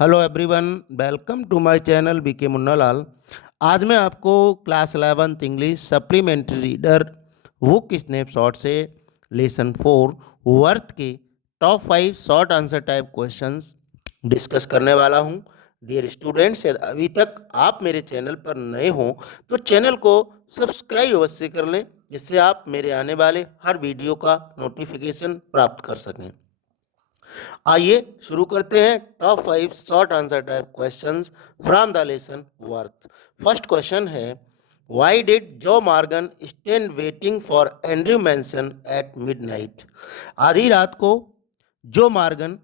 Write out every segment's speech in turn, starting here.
Hello everyone, welcome to my channel BK Munnalal. आज मैं आपको class 11th English supplementary reader book Snapshot से lesson 4 worth के top 5 short answer type questions discuss करने वाला हूं। डियर स्टूडेंट्स, यदि अभी तक आप मेरे चैनल पर नए हों तो चैनल को सब्सक्राइब अवश्य कर लें, जिससे आप मेरे आने वाले हर वीडियो का नोटिफिकेशन प्राप्त कर सकें। आइए शुरू करते हैं top 5 short answer type questions from the lesson worth. First question है, why did Jo Morgan stand waiting for Andrew Manson at midnight? आधी रात को जो मॉर्गन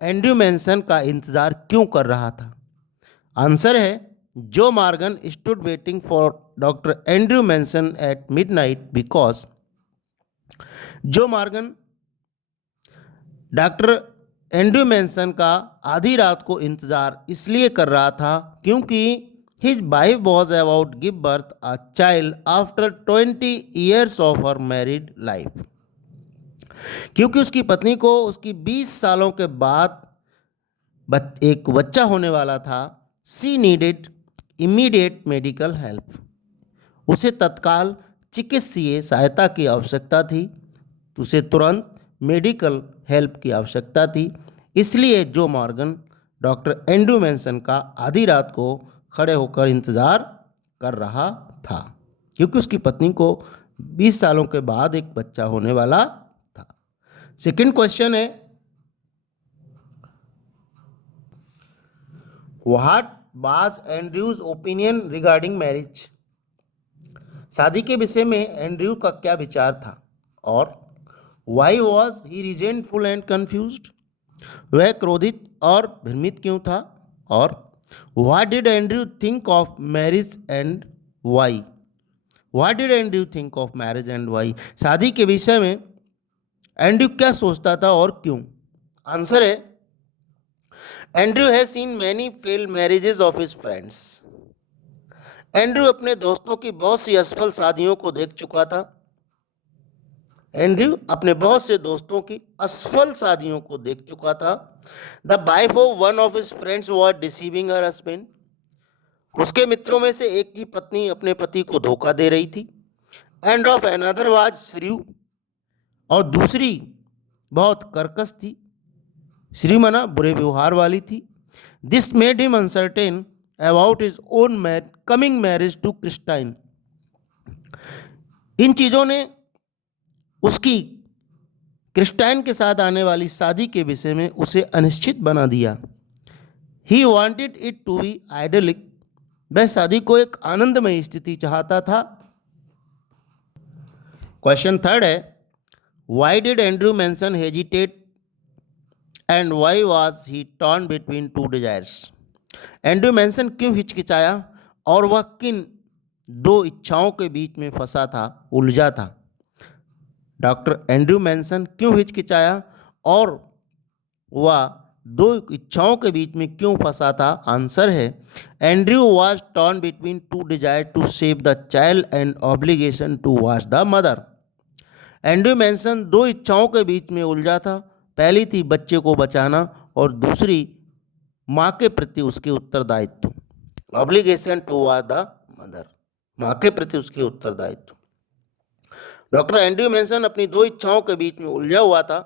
एंड्रयू मैनसन का इंतजार क्यों कर रहा था? आंसर है, Jo Morgan stood waiting for doctor Andrew Manson at midnight because Jo Morgan doctor Andrew Manson का आधी रात को इंतजार इसलिए कर रहा था क्योंकि his wife was about give birth a child after 20 years of her married life. क्योंकि उसकी पत्नी को उसकी 20 सालों के बाद एक बच्चा होने वाला था। सी नीडेड इमीडिएट मेडिकल हेल्प। उसे तत्काल चिकित्सीय सहायता की आवश्यकता थी। उसे तुरंत मेडिकल हेल्प की आवश्यकता थी। इसलिए जो मॉर्गन डॉक्टर एंड्रयू मैनसन का आधी रात को खड़े होकर इंतज़ार कर रहा था, क्योंकि उसकी पत्नी को 20 सालों के बाद एक बच्चा होने वाला था। सेकंड क्वेश्चन है, what was Andrews opinion regarding marriage? शादी के विषय में एंड्रयू का क्या विचार था? और why was he resentful and confused? वह क्रोधित और भ्रमित क्यों था? और what did Andrew think of marriage and why? What did Andrew think of marriage and why? शादी के विषय में एंड्रयू क्या सोचता था और क्यों? आंसर है, Andrew has seen many failed marriages of his friends. Andrew अपने दोस्तों की बहुत सी असफल शादियों को देख चुका था। एंड्रयू अपने बहुत से दोस्तों की असफल शादियों को देख चुका था। The wife of one of his friends was deceiving her husband. उसके मित्रों में से एक की पत्नी अपने पति को धोखा दे रही थी। एंड ऑफ अनदर वाज श्रीयू, और दूसरी बहुत कर्कश थी। श्री मना बुरे व्यवहार वाली थी। This made him uncertain about his own coming marriage to Christine. इन चीज़ों ने उसकी क्रिस्टाइन के साथ आने वाली शादी के विषय में उसे अनिश्चित बना दिया। He wanted it to be idyllic. वह शादी को एक आनंदमय स्थिति चाहता था। क्वेश्चन थर्ड है, why did Andrew Manson hesitate and why was he torn between two desires? Andrew Manson क्यों हिचकिचाया और वह किन दो इच्छाओं के बीच में फंसा था, उलझा था? डॉक्टर एंड्रयू मैनसन क्यों हिचकिचाया और वह दो इच्छाओं के बीच में क्यों फंसा था? आंसर है, Andrew was torn between two desire to save the child and obligation to watch the mother. Andrew Manson दो इच्छाओं के बीच में उलझा था। पहली थी बच्चे को बचाना और दूसरी माँ के प्रति उसके उत्तरदायित्व, obligation to watch the mother, माँ के प्रति उसके उत्तरदायित्व। डॉक्टर एंड्रयू मैनसन अपनी दो इच्छाओं के बीच में उलझा हुआ था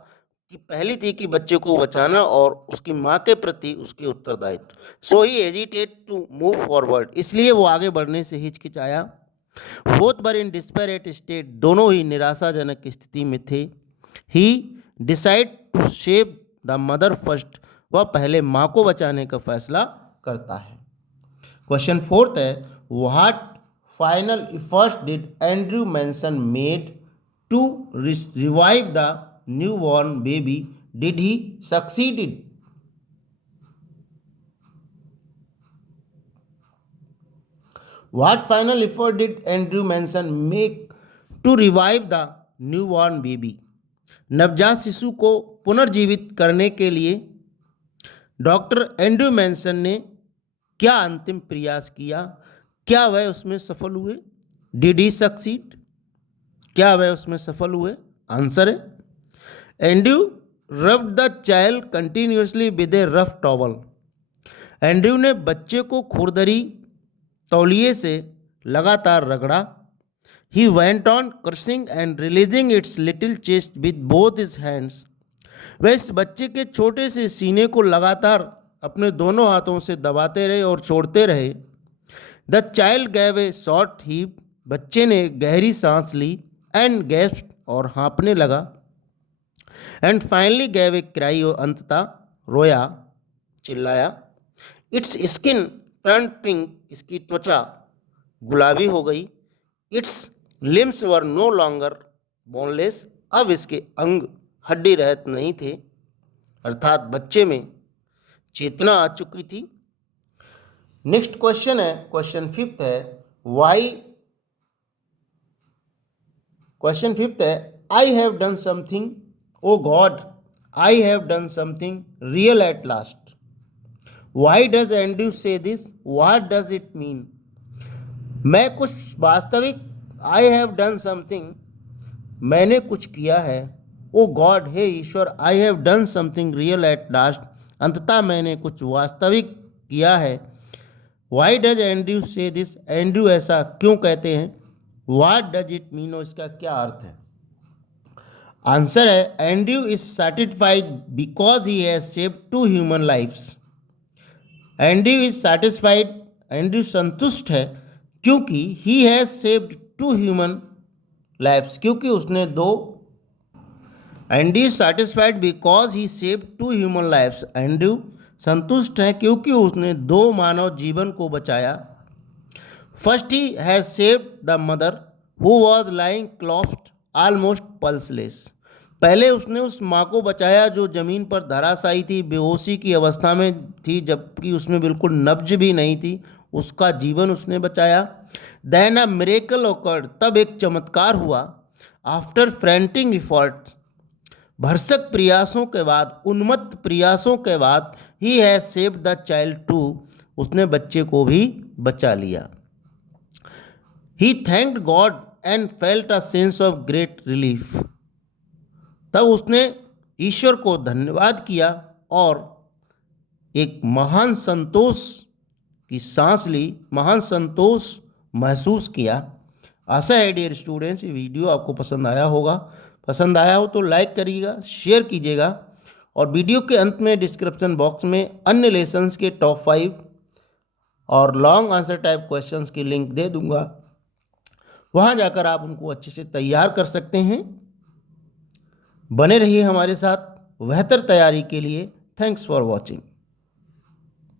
कि पहली थी कि बच्चे को बचाना और उसकी माँ के प्रति उसके उत्तरदायित्व। So he hesitate to move forward, इसलिए वो आगे बढ़ने से हिचकिचाया। Both were in desperate state, दोनों ही निराशाजनक स्थिति में थे। He decide to save the mother first, वह पहले माँ को बचाने का फैसला करता है। क्वेश्चन फोर्थ है, what final efforts did Andrew Manson made to revive the newborn baby? Did he succeeded? What final effort did Andrew Manson make to revive the newborn baby? नवजात शिशु को पुनर्जीवित करने के लिए डॉक्टर एंड्रयू मैनसन ने क्या अंतिम प्रयास किया? क्या वह उसमें सफल हुए? Did he succeed? क्या वह उसमें सफल हुए? आंसर है, Andrew rubbed the child continuously with A rough towel. Andrew ने बच्चे को खुरदरी तौलिए से लगातार रगड़ा। He went on crushing and releasing it's little chest with both his hands. वह इस बच्चे के छोटे से सीने को लगातार अपने दोनों हाथों से दबाते रहे और छोड़ते रहे। The child gave A short heap. बच्चे ने गहरी सांस ली। एंड गैस्प और हाँपने लगा। And finally gave a cry. और अंततः रोया, चिल्लाया। Its skin turn pink. इसकी त्वचा गुलाबी हो गई। Its limbs were no longer boneless. अब इसके अंग हड्डी रहित नहीं थे, अर्थात बच्चे में चेतना आ चुकी थी। नेक्स्ट क्वेश्चन है, क्वेश्चन फिफ्थ है, वाई। क्वेश्चन फिफ्थ है, I have done something, oh God, I have done something real at last. Why does Andrew say this, what does it mean. मैं कुछ वास्तविक, आई हैव डन समथिंग, मैंने कुछ किया है। ओ गॉड, हे ईश्वर, I have done something real at last, अंततः मैंने कुछ वास्तविक किया है। Why does Andrew say this, Andrew ऐसा क्यों कहते हैं। व्हाट डज इट मीन, इसका क्या अर्थ है। आंसर है, Andrew is satisfied because he has saved 2 human lives. Andrew is satisfied, Andrew संतुष्ट है क्योंकि he has saved 2 human lives, क्योंकि उसने दो। Andrew is satisfied because he saved 2 human lives. Andrew संतुष्ट है क्योंकि उसने 2 मानव जीवन को बचाया। First he has saved the mother who was lying cleft almost pulseless. पहले उसने उस माँ को बचाया जो जमीन पर धराशायी थी, बेहोशी की अवस्था में थी, जबकि उसमें बिल्कुल नब्ज भी नहीं थी। उसका जीवन उसने बचाया। देन अ मिरेकल ओकर्ड, तब एक चमत्कार हुआ। आफ्टर फ्रेंटिंग एफर्ट्स, भरसक प्रयासों के बाद, उन्मत्त प्रयासों के बाद, he has saved the child too, उसने बच्चे को भी बचा लिया। He thanked God and felt a sense of great relief, तब उसने ईश्वर को धन्यवाद किया और एक महान संतोष की सांस ली, महान संतोष महसूस किया। आशा है डियर स्टूडेंट्स ये वीडियो आपको पसंद आया होगा। पसंद आया हो तो लाइक करिएगा, शेयर कीजिएगा और वीडियो के अंत में डिस्क्रिप्शन बॉक्स में अन्य लेसन्स के टॉप 5 और लॉन्ग आंसर टाइप क्वेश्चंस की लिंक दे दूंगा। वहां जाकर आप उनको अच्छे से तैयार कर सकते हैं। बने रहिए हमारे साथ बेहतर तैयारी के लिए। Thanks for watching.